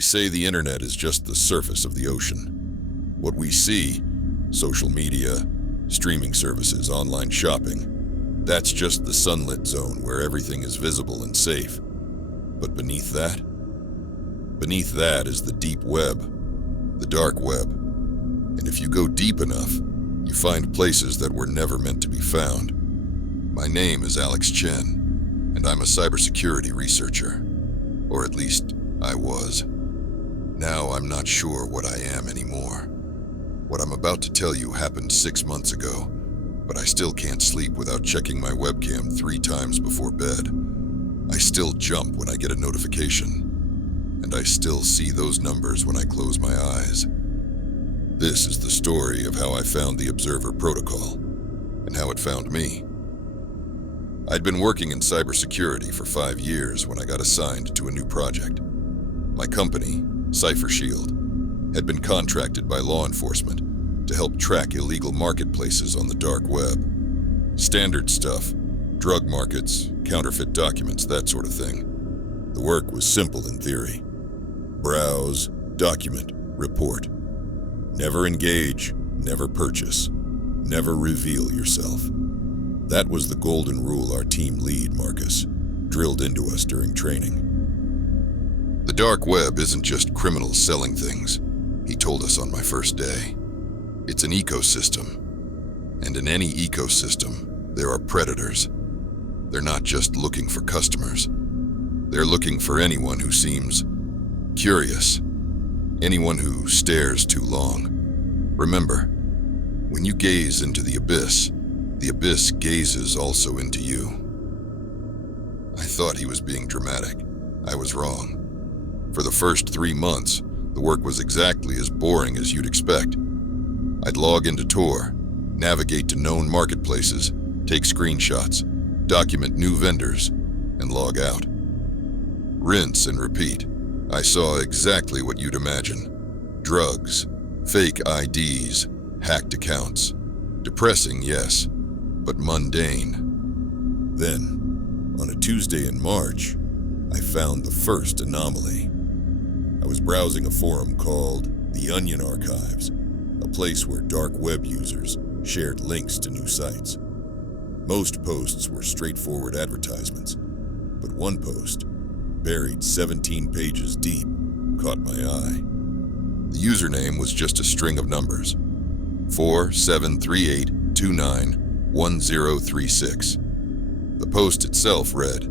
They say the internet is just the surface of the ocean. What we see, social media, streaming services, online shopping, that's just the sunlit zone where everything is visible and safe. But beneath that is the deep web, the dark web. And if you go deep enough, you find places that were never meant to be found. My name is Alex Chen, and I'm a cybersecurity researcher. Or at least, I was. Now I'm not sure what I am anymore. What I'm about to tell you happened 6 months ago, but I still can't sleep without checking my webcam 3 times before bed. I still jump when I get a notification, and I still see those numbers when I close my eyes. This is the story of how I found the Observer Protocol, and how it found me. I'd been working in cybersecurity for 5 years when I got assigned to a new project. My company, CypherShield, had been contracted by law enforcement to help track illegal marketplaces on the dark web. Standard stuff, drug markets, counterfeit documents, that sort of thing. The work was simple in theory. Browse, document, report. Never engage, never purchase, never reveal yourself. That was the golden rule our team lead, Marcus, drilled into us during training. The dark web isn't just criminals selling things, he told us on my first day. It's an ecosystem. And in any ecosystem, there are predators. They're not just looking for customers. They're looking for anyone who seems curious. Anyone who stares too long. Remember, when you gaze into the abyss gazes also into you. I thought he was being dramatic. I was wrong. For the first 3 months, the work was exactly as boring as you'd expect. I'd log into Tor, navigate to known marketplaces, take screenshots, document new vendors, and log out. Rinse and repeat. I saw exactly what you'd imagine. Drugs, fake IDs, hacked accounts. Depressing, yes, but mundane. Then, on a Tuesday in March, I found the first anomaly. I was browsing a forum called The Onion Archives, a place where dark web users shared links to new sites. Most posts were straightforward advertisements, but one post, buried 17 pages deep, caught my eye. The username was just a string of numbers: 4738291036. The post itself read,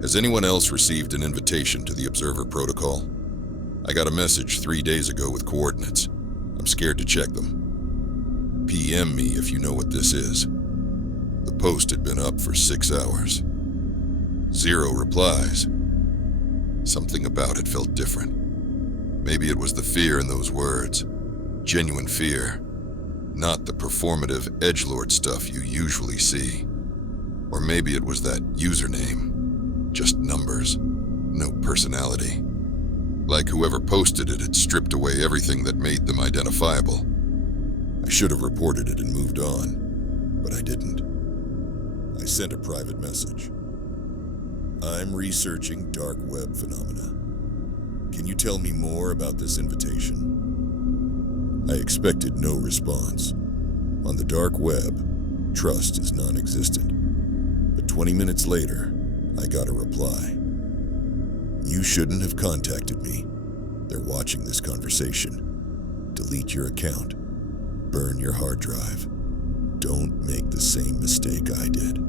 "Has anyone else received an invitation to the Observer Protocol? I got a message 3 days ago with coordinates. I'm scared to check them. PM me if you know what this is." The post had been up for 6 hours. 0 replies. Something about it felt different. Maybe it was the fear in those words. Genuine fear. Not the performative edgelord stuff you usually see. Or maybe it was that username. Just numbers. No personality. Like whoever posted it had stripped away everything that made them identifiable. I should have reported it and moved on, but I didn't. I sent a private message. "I'm researching dark web phenomena. Can you tell me more about this invitation?" I expected no response. On the dark web, trust is non-existent. But 20 minutes later, I got a reply. "You shouldn't have contacted me. They're watching this conversation. Delete your account. Burn your hard drive. Don't make the same mistake I did."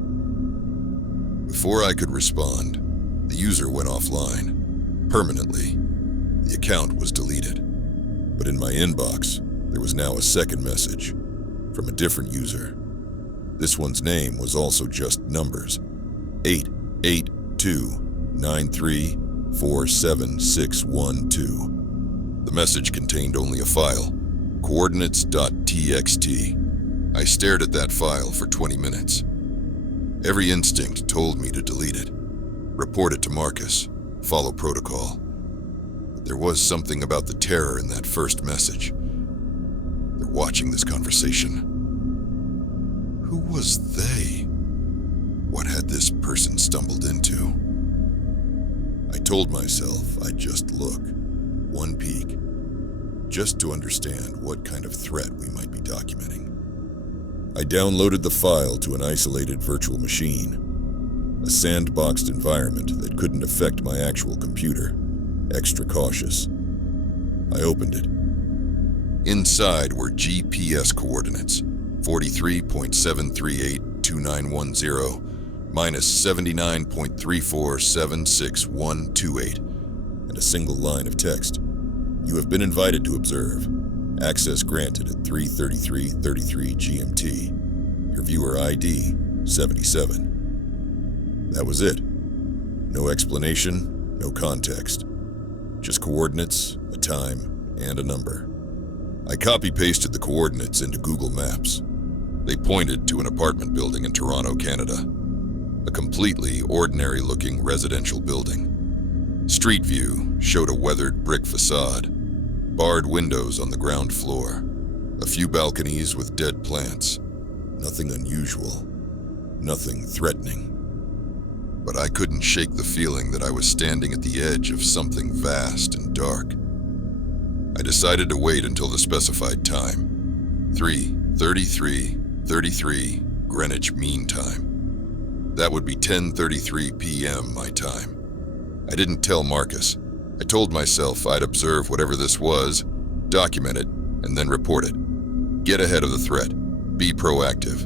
Before I could respond, the user went offline. Permanently. The account was deleted. But in my inbox, there was now a second message from a different user. This one's name was also just numbers: 88293476112. The message contained only a file, coordinates.txt. I stared at that file for 20 minutes. Every instinct told me to delete it, report it to Marcus, follow protocol. But there was something about the terror in that first message. They're watching this conversation. Who was they? What had this person stumbled into? I told myself I'd just look. just to understand what kind of threat we might be documenting. I downloaded the file to an isolated virtual machine, a sandboxed environment that couldn't affect my actual computer, extra cautious. I opened it. Inside were GPS coordinates, 43.7382910 minus 79.3476128, and a single line of text. You have been invited to observe. Access granted at 3:33:33 GMT. Your viewer ID, 77. That was it. No explanation, no context. Just coordinates, a time, and a number. I copy-pasted the coordinates into Google Maps. They pointed to an apartment building in Toronto, Canada. A completely ordinary-looking residential building. Street view showed a weathered brick facade, barred windows on the ground floor, a few balconies with dead plants. Nothing unusual, nothing threatening. But I couldn't shake the feeling that I was standing at the edge of something vast and dark. I decided to wait until the specified time, 3:33:33 Greenwich Mean Time. That would be 10:33 p.m. my time. I didn't tell Marcus. I told myself I'd observe whatever this was, document it, and then report it. Get ahead of the threat. Be proactive.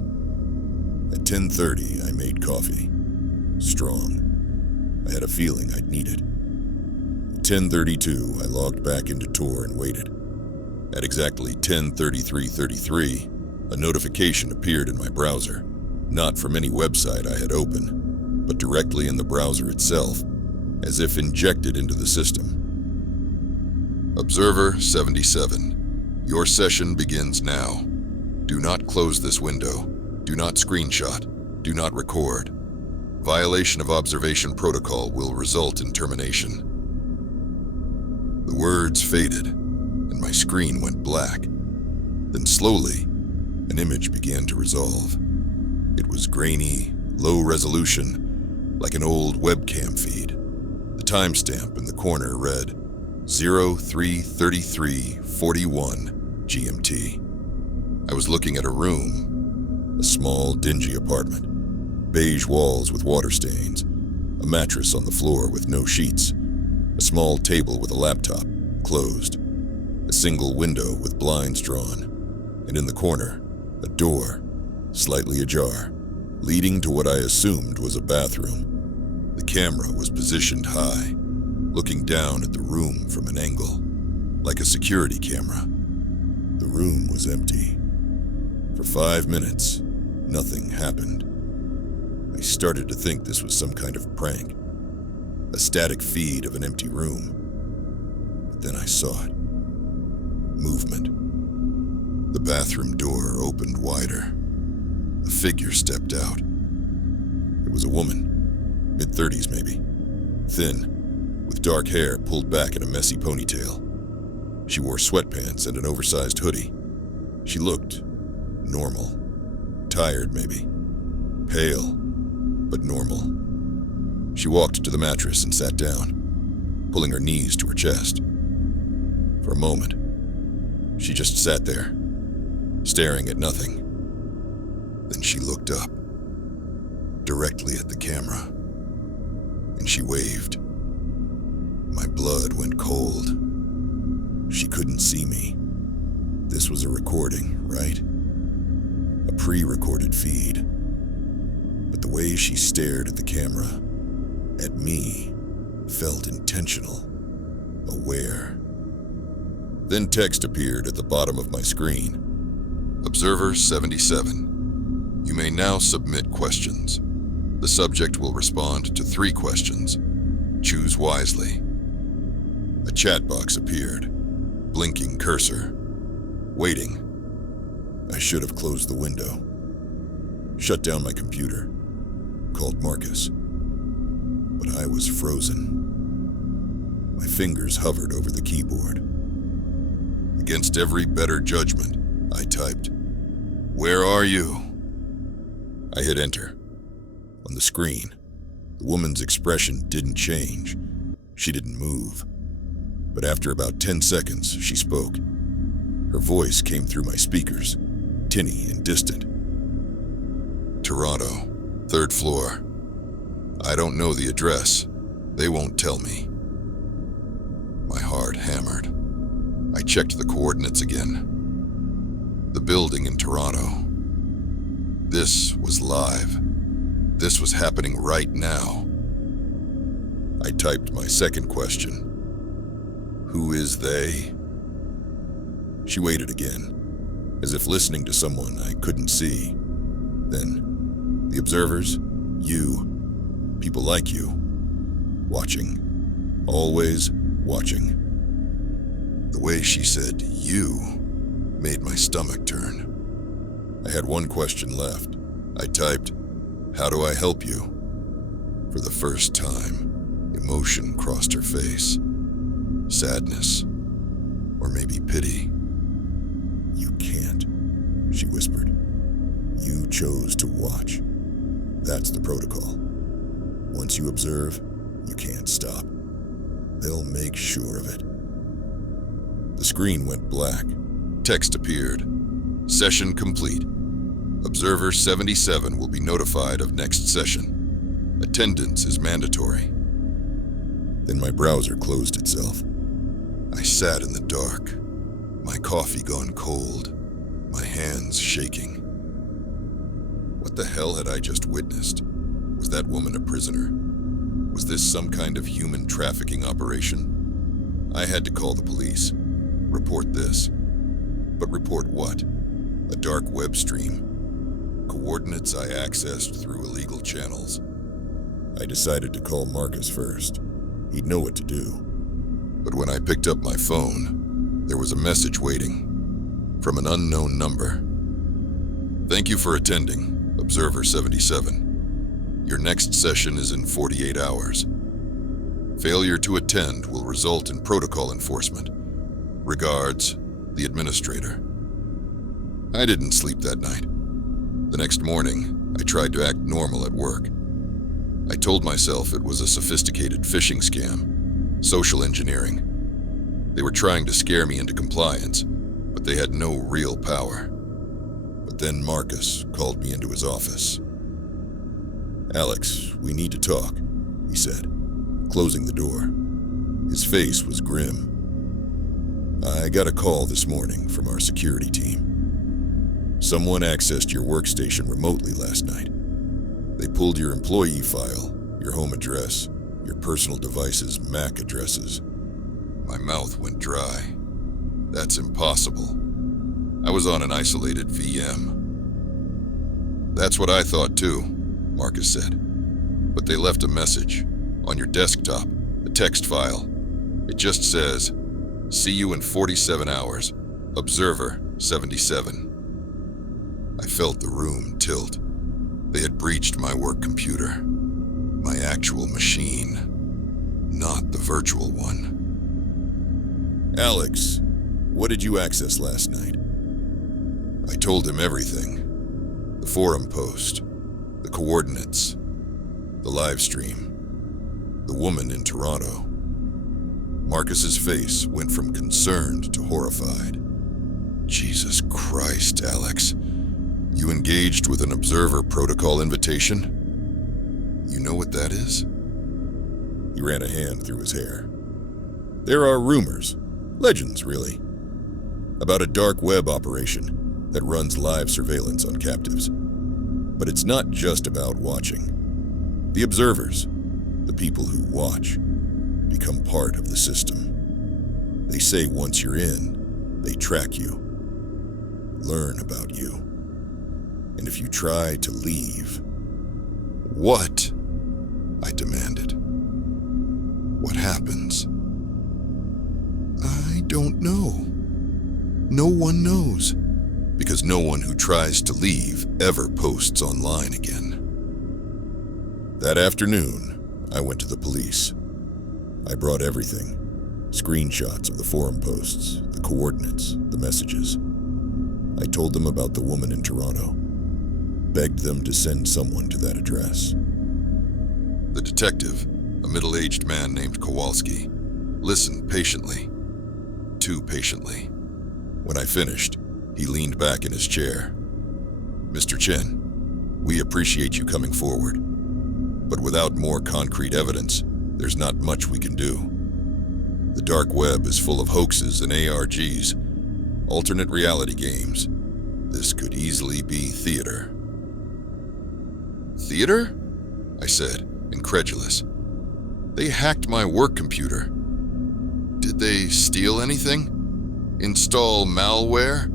At 10:30, I made coffee. Strong. I had a feeling I'd need it. At 10:32, I logged back into Tor and waited. At exactly 10:33:33, a notification appeared in my browser, not from any website I had opened, but directly in the browser itself, as if injected into the system. Observer 77, your session begins now. Do not close this window. Do not screenshot. Do not record. Violation of observation protocol will result in termination. The words faded, and my screen went black. Then slowly, an image began to resolve. It was grainy, low resolution, like an old webcam feed. The timestamp in the corner read 03:33:41 GMT. I was looking at a room, a small, dingy apartment. Beige walls with water stains, a mattress on the floor with no sheets, a small table with a laptop, closed, a single window with blinds drawn, and in the corner, a door, slightly ajar, leading to what I assumed was a bathroom. The camera was positioned high, looking down at the room from an angle, like a security camera. The room was empty. For 5 minutes, nothing happened. I started to think this was some kind of prank, a static feed of an empty room. But then I saw it. Movement. The bathroom door opened wider. A figure stepped out. It was a woman, mid-30s maybe, thin, with dark hair pulled back in a messy ponytail. She wore sweatpants and an oversized hoodie. She looked normal, tired maybe, pale, but normal. She walked to the mattress and sat down, pulling her knees to her chest. For a moment, she just sat there, staring at nothing. Then she looked up, directly at the camera, and she waved. My blood went cold. She couldn't see me. This was a recording, right? A pre-recorded feed. But the way she stared at the camera, at me, felt intentional, aware. Then text appeared at the bottom of my screen. Observer 77. You may now submit questions. The subject will respond to 3 questions. Choose wisely. A chat box appeared, blinking cursor. Waiting. I should have closed the window. Shut down my computer. Called Marcus. But I was frozen. My fingers hovered over the keyboard. Against every better judgment, I typed, "Where are you?" I hit enter. On the screen, the woman's expression didn't change. She didn't move. But after about 10 seconds, she spoke. Her voice came through my speakers, tinny and distant. Toronto, 3rd floor. I don't know the address. They won't tell me. My heart hammered. I checked the coordinates again. The building in Toronto. This was live. This was happening right now. I typed my second question. Who is they? She waited again, as if listening to someone I couldn't see. Then, the observers, you, people like you, watching, always watching. The way she said you made my stomach turn. I had one question left. I typed, how do I help you? For the first time, emotion crossed her face. Sadness, or maybe pity. You can't, she whispered. You chose to watch. That's the protocol. Once you observe, you can't stop. They'll make sure of it. The screen went black. Text appeared. Session complete. Observer 77 will be notified of next session. Attendance is mandatory. Then my browser closed itself. I sat in the dark, my coffee gone cold, my hands shaking. What the hell had I just witnessed? Was that woman a prisoner? Was this some kind of human trafficking operation? I had to call the police. Report this. But report what? A dark web stream? Coordinates I accessed through illegal channels? I decided to call Marcus first. He'd know what to do. But when I picked up my phone, there was a message waiting from an unknown number. Thank you for attending, Observer 77. Your next session is in 48 hours. Failure to attend will result in protocol enforcement. Regards, the administrator. I didn't sleep that night. The next morning, I tried to act normal at work. I told myself it was a sophisticated phishing scam, social engineering. They were trying to scare me into compliance, but they had no real power. But then Marcus called me into his office. Alex, we need to talk, he said, closing the door. His face was grim. I got a call this morning from our security team. Someone accessed your workstation remotely last night. They pulled your employee file, your home address, your personal device's MAC addresses. My mouth went dry. That's impossible. I was on an isolated VM. That's what I thought too, Marcus said. But they left a message on your desktop, a text file. It just says, see you in 47 hours, Observer 77. I felt the room tilt. They had breached my work computer, my actual machine, not the virtual one. Alex, what did you access last night? I told him everything. The forum post, the coordinates, the live stream, the woman in Toronto. Marcus's face went from concerned to horrified. Jesus Christ, Alex. You engaged with an observer protocol invitation? You know what that is? He ran a hand through his hair. There are rumors, legends really, about a dark web operation that runs live surveillance on captives. But it's not just about watching. The observers, the people who watch, become part of the system. They say once you're in, they track you, learn about you. And if you try to leave, what? I demanded. What happens? I don't know. No one knows. Because no one who tries to leave ever posts online again. That afternoon, I went to the police. I brought everything. Screenshots of the forum posts, the coordinates, the messages. I told them about the woman in Toronto. Begged them to send someone to that address. The detective, a middle-aged man named Kowalski, listened patiently. Too patiently. When I finished, he leaned back in his chair. "Mr. Chen, we appreciate you coming forward, but without more concrete evidence, there's not much we can do. The dark web is full of hoaxes and ARGs, alternate reality games. This could easily be theater." "Theater?" I said, incredulous. "They hacked my work computer. Did they steal anything? Install malware?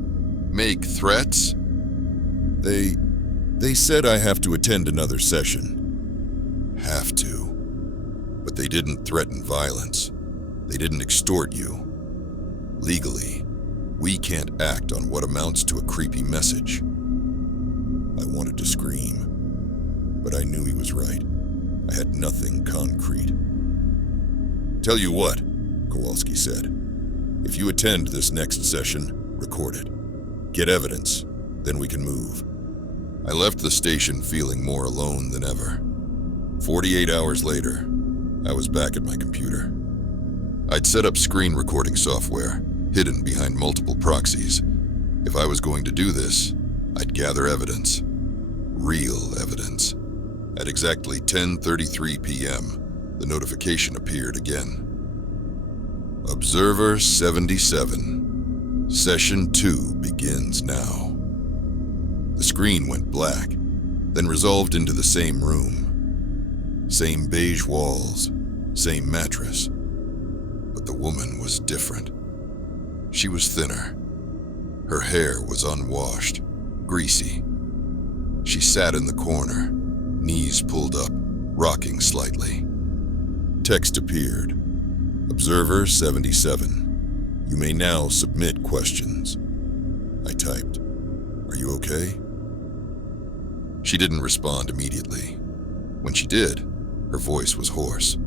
Make threats?" They said I have to attend another session. Have to. But they didn't threaten violence. They didn't extort you. Legally, we can't act on what amounts to a creepy message. I wanted to scream, but I knew he was right. I had nothing concrete. "Tell you what," Kowalski said. "If you attend this next session, record it. Get evidence, then we can move." I left the station feeling more alone than ever. 48 hours later, I was back at my computer. I'd set up screen recording software, hidden behind multiple proxies. If I was going to do this, I'd gather evidence. Real evidence. At exactly 10:33 p.m., the notification appeared again. "Observer 77. Session 2 begins now." The screen went black, then resolved into the same room. Same beige walls, same mattress. But the woman was different. She was thinner. Her hair was unwashed, greasy. She sat in the corner, knees pulled up, rocking slightly. Text appeared. "Observer 77. You may now submit questions." I typed, "Are you okay?" She didn't respond immediately. When she did, her voice was hoarse.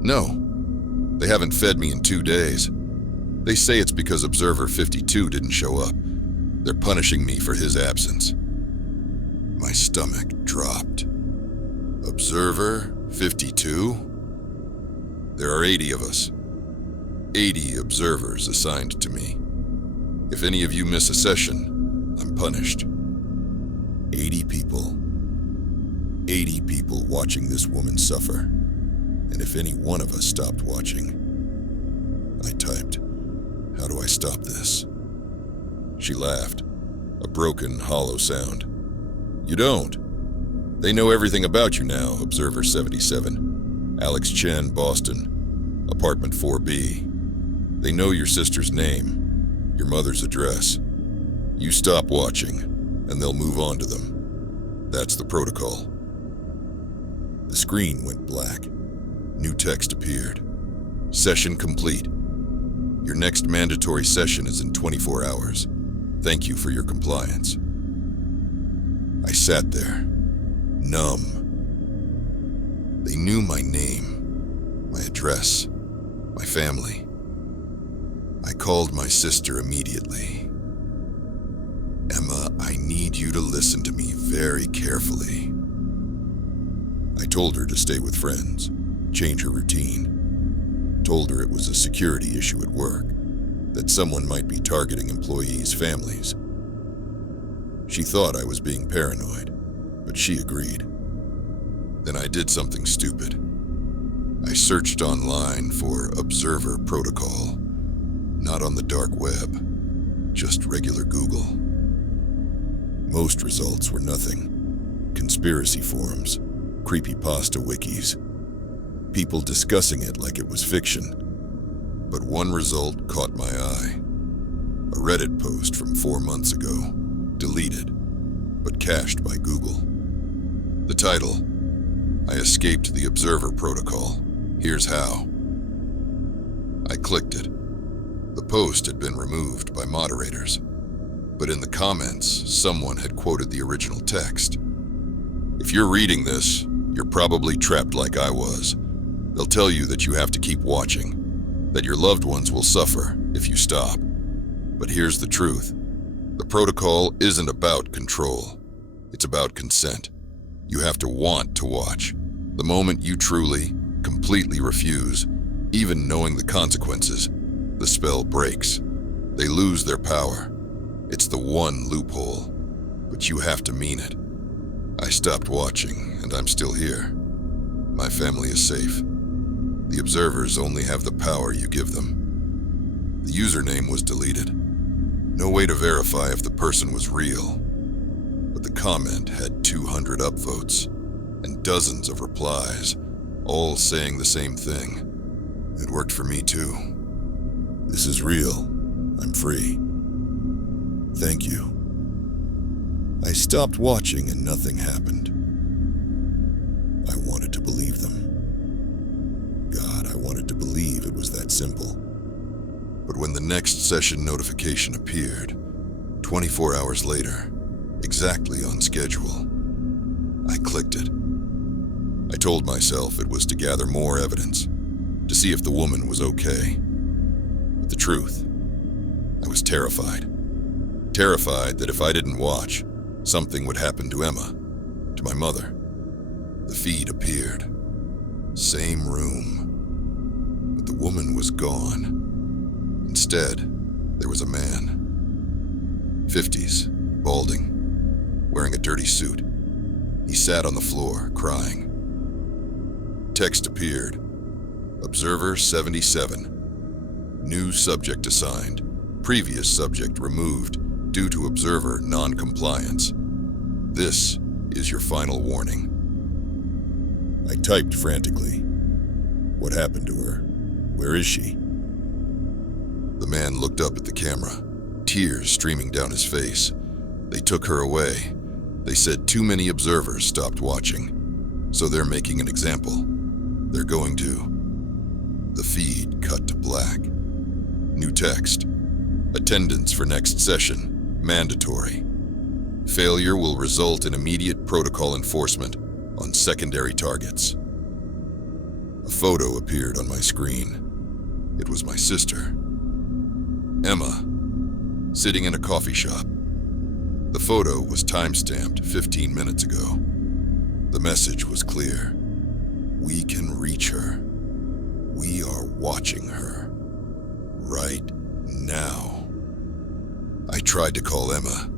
"No, they haven't fed me in 2 days. They say it's because Observer 52 didn't show up. They're punishing me for his absence." My stomach dropped. "Observer 52? There are 80 of us. 80 observers assigned to me. If any of you miss a session, I'm punished." 80 people. 80 people watching this woman suffer. And if any one of us stopped watching, I typed, "How do I stop this?" She laughed, a broken, hollow sound. "You don't. They know everything about you now, Observer 77. Alex Chen, Boston, apartment 4B. They know your sister's name, your mother's address. You stop watching, and they'll move on to them. That's the protocol." The screen went black. New text appeared. "Session complete. Your next mandatory session is in 24 hours. Thank you for your compliance." I sat there, numb. They knew my name, my address, my family. I called my sister immediately. "Emma, I need you to listen to me very carefully." I told her to stay with friends, change her routine. Told her it was a security issue at work, that someone might be targeting employees' families. She thought I was being paranoid, but she agreed. Then I did something stupid. I searched online for Observer Protocol, not on the dark web, just regular Google. Most results were nothing. Conspiracy forums, creepypasta wikis, people discussing it like it was fiction. But one result caught my eye. A Reddit post from 4 months ago, deleted, but cached by Google. The title, "I escaped the Observer Protocol. Here's how." I clicked it. The post had been removed by moderators, but in the comments, someone had quoted the original text. "If you're reading this, you're probably trapped like I was. They'll tell you that you have to keep watching, that your loved ones will suffer if you stop. But here's the truth. The protocol isn't about control. It's about consent. You have to want to watch. The moment you truly, completely refuse, even knowing the consequences, the spell breaks. They lose their power. It's the one loophole, but you have to mean it. I stopped watching, and I'm still here. My family is safe. The observers only have the power you give them. The username was deleted. No way to verify if the person was real, but the comment had 200 upvotes and dozens of replies, all saying the same thing. It worked for me too. This is real. I'm free. Thank you. I stopped watching and nothing happened. I wanted to believe them. God, I wanted to believe it was that simple. But when the next session notification appeared, 24 hours later, exactly on schedule, I clicked it. I told myself it was to gather more evidence, to see if the woman was okay. But the truth, I was terrified. Terrified that if I didn't watch, something would happen to Emma, to my mother. The feed appeared. Same room. But the woman was gone. Instead, there was a man. 50s, balding, wearing a dirty suit. He sat on the floor, crying. Text appeared. Observer 77. New subject assigned. Previous subject removed due to observer non-compliance. This is your final warning. I typed frantically. What happened to her? Where is she? The man looked up at the camera, tears streaming down his face. They took her away. They said too many observers stopped watching, so they're making an example. They're going to. The feed cut to black. New text. Attendance for next session, mandatory. Failure will result in immediate protocol enforcement on secondary targets. A photo appeared on my screen. It was my sister, Emma, sitting in a coffee shop. The photo was time-stamped 15 minutes ago. The message was clear. We can reach her. We are watching her. Right now. I tried to call Emma.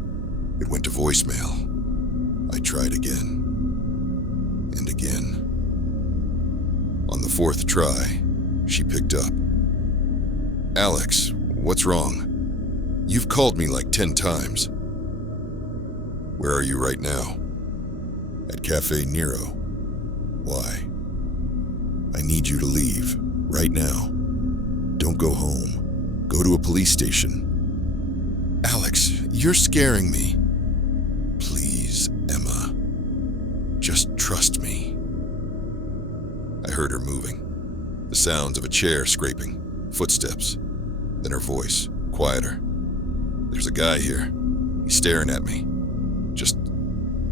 It went to voicemail. I tried again. And again. On the fourth try, she picked up. Alex, what's wrong? You've called me like 10 times. Where are you right now? At Cafe Nero. Why? I need you to leave, right now. Don't go home. Go to a police station. Alex, you're scaring me. Please, Emma. Just trust me. I heard her moving. The sounds of a chair scraping, footsteps. Then her voice, quieter. There's a guy here. He's staring at me. Just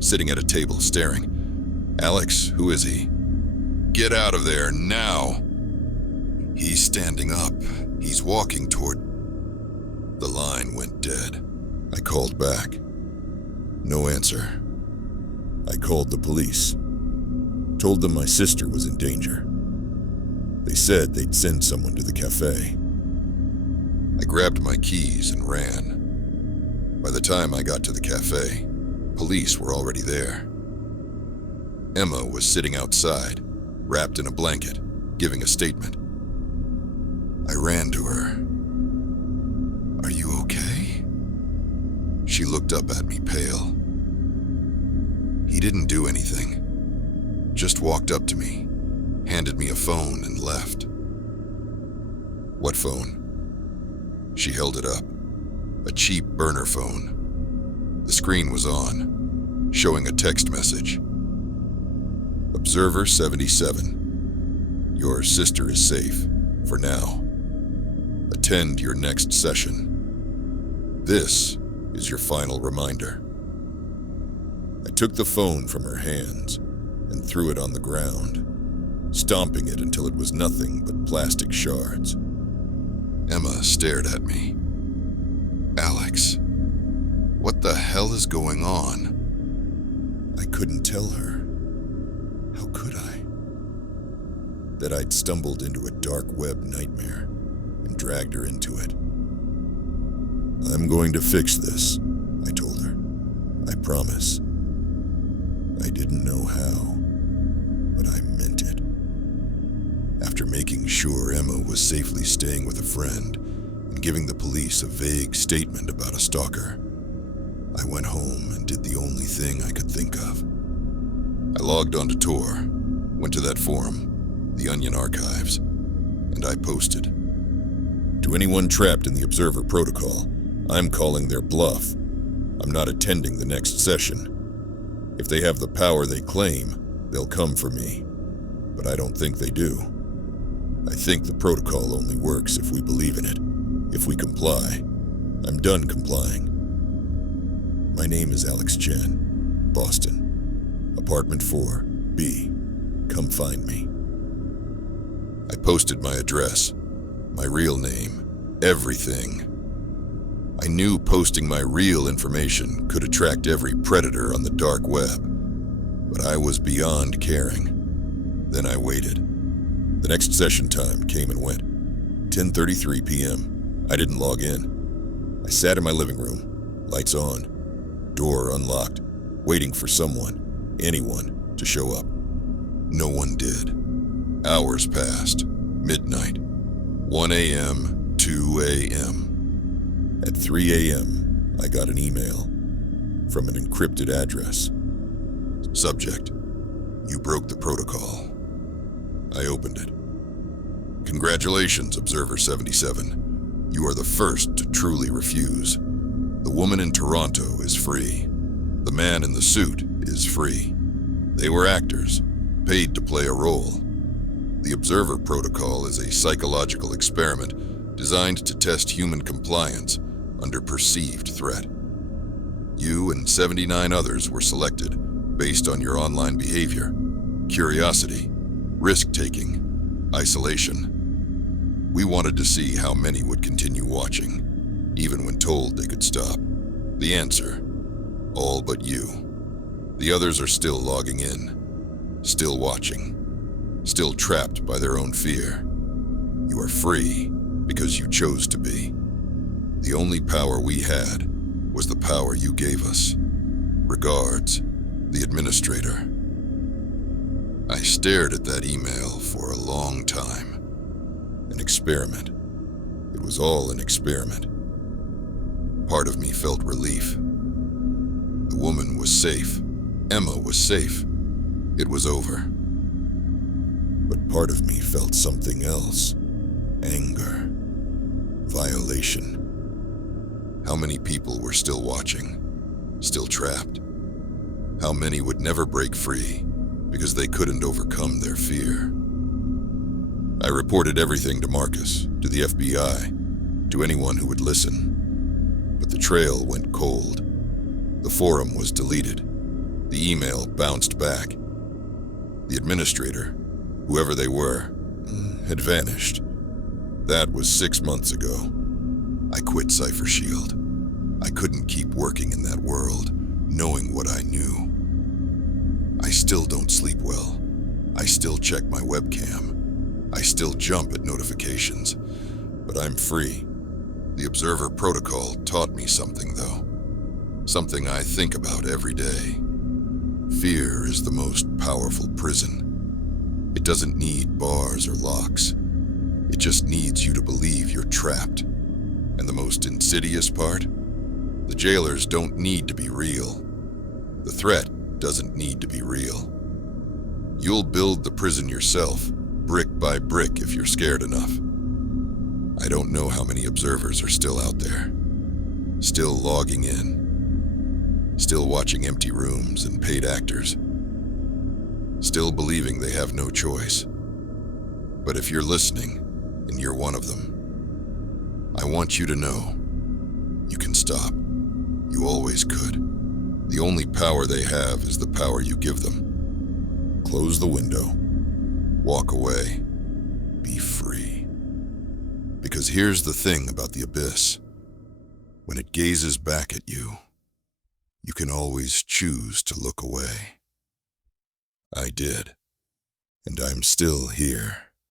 sitting at a table, staring. Alex, who is he? Get out of there, now! He's standing up. He's walking toward... The line went dead. I called back. No answer. I called the police. Told them my sister was in danger. They said they'd send someone to the cafe. I grabbed my keys and ran. By the time I got to the cafe, police were already there. Emma was sitting outside, wrapped in a blanket, giving a statement. I ran to her. Are you okay? She looked up at me, pale. He didn't do anything. Just walked up to me, handed me a phone and left. What phone? She held it up. A cheap burner phone. The screen was on, showing a text message. Observer 77. Your sister is safe, for now. Attend your next session. This is your final reminder. I took the phone from her hands and threw it on the ground, stomping it until it was nothing but plastic shards. Emma stared at me. Alex, what the hell is going on? I couldn't tell her. How could I? That I'd stumbled into a dark web nightmare and dragged her into it. "I'm going to fix this," I told her. "I promise." I didn't know how, but I meant it. After making sure Emma was safely staying with a friend and giving the police a vague statement about a stalker, I went home and did the only thing I could think of. I logged onto Tor, went to that forum, the Onion Archives, and I posted. "To anyone trapped in the Observer Protocol, I'm calling their bluff. I'm not attending the next session. If they have the power they claim, they'll come for me. But I don't think they do. I think the protocol only works if we believe in it, if we comply. I'm done complying. My name is Alex Chen, Boston, apartment 4B. Come find me." I posted my address, my real name, everything. I knew posting my real information could attract every predator on the dark web, but I was beyond caring. Then I waited. The next session time came and went. 10:33 p.m. I didn't log in. I sat in my living room, lights on, door unlocked, waiting for someone, anyone, to show up. No one did. Hours passed. Midnight. 1 a.m., 2 a.m. At 3 a.m., I got an email from an encrypted address. Subject: "You broke the protocol." I opened it. "Congratulations, Observer 77. You are the first to truly refuse. The woman in Toronto is free. The man in the suit is free. They were actors, paid to play a role. The Observer Protocol is a psychological experiment designed to test human compliance under perceived threat. You and 79 others were selected based on your online behavior, curiosity, risk-taking, isolation. We wanted to see how many would continue watching, even when told they could stop. The answer: all but you. The others are still logging in, still watching, still trapped by their own fear. You are free because you chose to be. The only power we had was the power you gave us. Regards, the administrator." I stared at that email for a long time. An experiment. It was all an experiment. Part of me felt relief. The woman was safe. Emma was safe. It was over. But part of me felt something else. Anger. Violation. How many people were still watching, still trapped? How many would never break free because they couldn't overcome their fear? I reported everything to Marcus, to the FBI, to anyone who would listen. But the trail went cold. The forum was deleted. The email bounced back. The administrator, whoever they were, had vanished. That was 6 months ago. I quit Cypher Shield. I couldn't keep working in that world, knowing what I knew. I still don't sleep well. I still check my webcam. I still jump at notifications. But I'm free. The Observer Protocol taught me something, though. Something I think about every day. Fear is the most powerful prison. It doesn't need bars or locks. It just needs you to believe you're trapped. And the most insidious part? The jailers don't need to be real. The threat doesn't need to be real. You'll build the prison yourself, brick by brick, if you're scared enough. I don't know how many observers are still out there. Still logging in. Still watching empty rooms and paid actors. Still believing they have no choice. But if you're listening, and you're one of them, I want you to know, you can stop. You always could. The only power they have is the power you give them. Close the window. Walk away. Be free. Because here's the thing about the abyss. When it gazes back at you, you can always choose to look away. I did. And I'm still here.